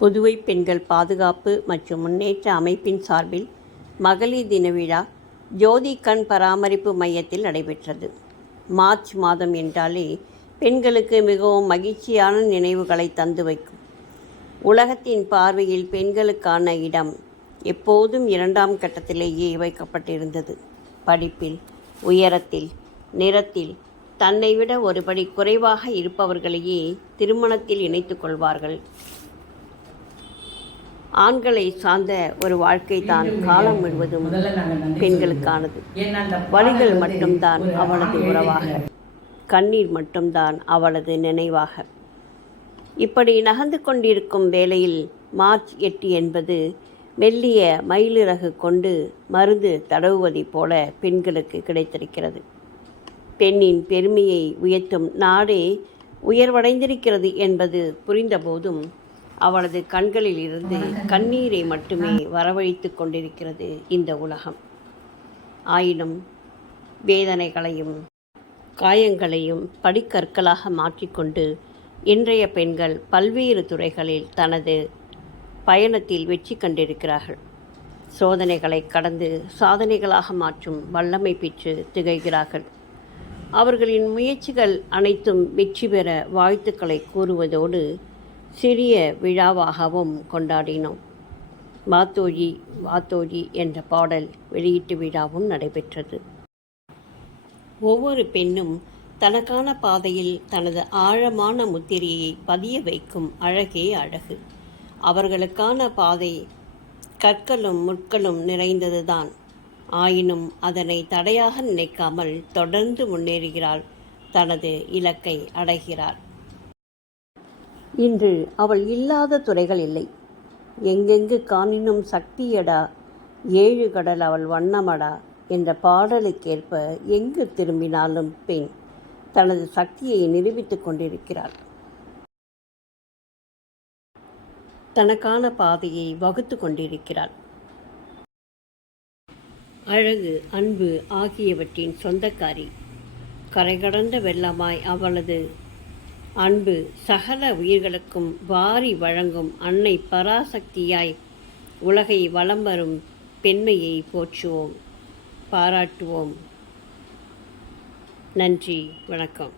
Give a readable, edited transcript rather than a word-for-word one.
புதுவை பெண்கள் பாதுகாப்பு மற்றும் முன்னேற்ற அமைப்பின் சார்பில் மகளிர் தின விழா ஜோதி கண் பராமரிப்பு மையத்தில் நடைபெற்றது. மார்ச் மாதம் என்றாலே பெண்களுக்கு மிகவும் மகிழ்ச்சியான நினைவுகளை தந்து வைக்கும். உலகத்தின் பார்வையில் பெண்களுக்கான இடம் எப்போதும் 2ஆம் கட்டத்திலேயே வைக்கப்பட்டிருந்தது. படிப்பில், உயரத்தில், நிறத்தில் தன்னை விட ஒருபடி குறைவாக இருப்பவர்களையே திருமணத்தில் இணைத்துக் கொள்வார்கள். ஆண்களை சார்ந்த ஒரு வாழ்க்கை தான் காலம் முழுவதும் பெண்களுக்கானது. வலிகள் மட்டும்தான் அவளது உறவாக, கண்ணீர் மட்டும்தான் அவளது நினைவாக. இப்படி நகர்ந்து கொண்டிருக்கும் வேளையில் மார்ச் 8 என்பது மெல்லிய மயிலிறகு கொண்டு மருந்து தடவுவதைப் போல பெண்களுக்கு கிடைத்திருக்கிறது. பெண்ணின் பெருமையை உயர்த்தும் நாடே உயர்வடைந்திருக்கிறது என்பது புரிந்தபோதும் அவளது கண்களில் இருந்து கண்ணீரை மட்டுமே வரவழைத்து கொண்டிருக்கிறது இந்த உலகம். ஆயினும் வேதனைகளையும் காயங்களையும் படிக்கற்களாக மாற்றிக்கொண்டு இன்றைய பெண்கள் பல்வேறு துறைகளில் தனது பயணத்தில் வெற்றி கண்டிருக்கிறார்கள். சோதனைகளை கடந்து சாதனைகளாக மாற்றும் வல்லமை பெற்று திகழ்கிறார்கள். அவர்களின் முயற்சிகள் அனைத்தும் வெற்றி பெற வாழ்த்துக்களை கூறுவதோடு சிறிய விழாவாகவும் கொண்டாடினோம். வாத்தோழி வாத்தோழி என்ற பாடல் வெளியீட்டு விழாவும் நடைபெற்றது. ஒவ்வொரு பெண்ணும் தனக்கான பாதையில் தனது ஆழமான முத்திரையை பதிய வைக்கும் அழகே அழகு. அவர்களுக்கான பாதை கற்களும் முட்களும் நிறைந்ததுதான். ஆயினும் அதனை தடையாக நினைக்காமல் தொடர்ந்து முன்னேறுகிறாள், தனது இலக்கை அடைகிறாள். இன்று அவள் இல்லாத துறைகள் இல்லை. எங்கெங்கு காணினும் சக்தியடா, 7 கடல் அவள் வண்ணமடா என்ற பாடலுக்கேற்ப எங்கு திரும்பினாலும் பெண் தனது சக்தியை நிரூபித்துக் கொண்டிருக்கிறாள். தனக்கான பாதையை வகுத்து கொண்டிருக்கிறாள். அழகு, அன்பு ஆகியவற்றின் சொந்தக்காரி. கரைகடந்த வெள்ளமாய் அவளது அன்பு சகல உயிர்களுக்கும் வாரி வழங்கும் அன்னை பராசக்தியாய் உலகை வலம் வரும் பெண்மையை போற்றுவோம், பாராட்டுவோம். நன்றி, வணக்கம்.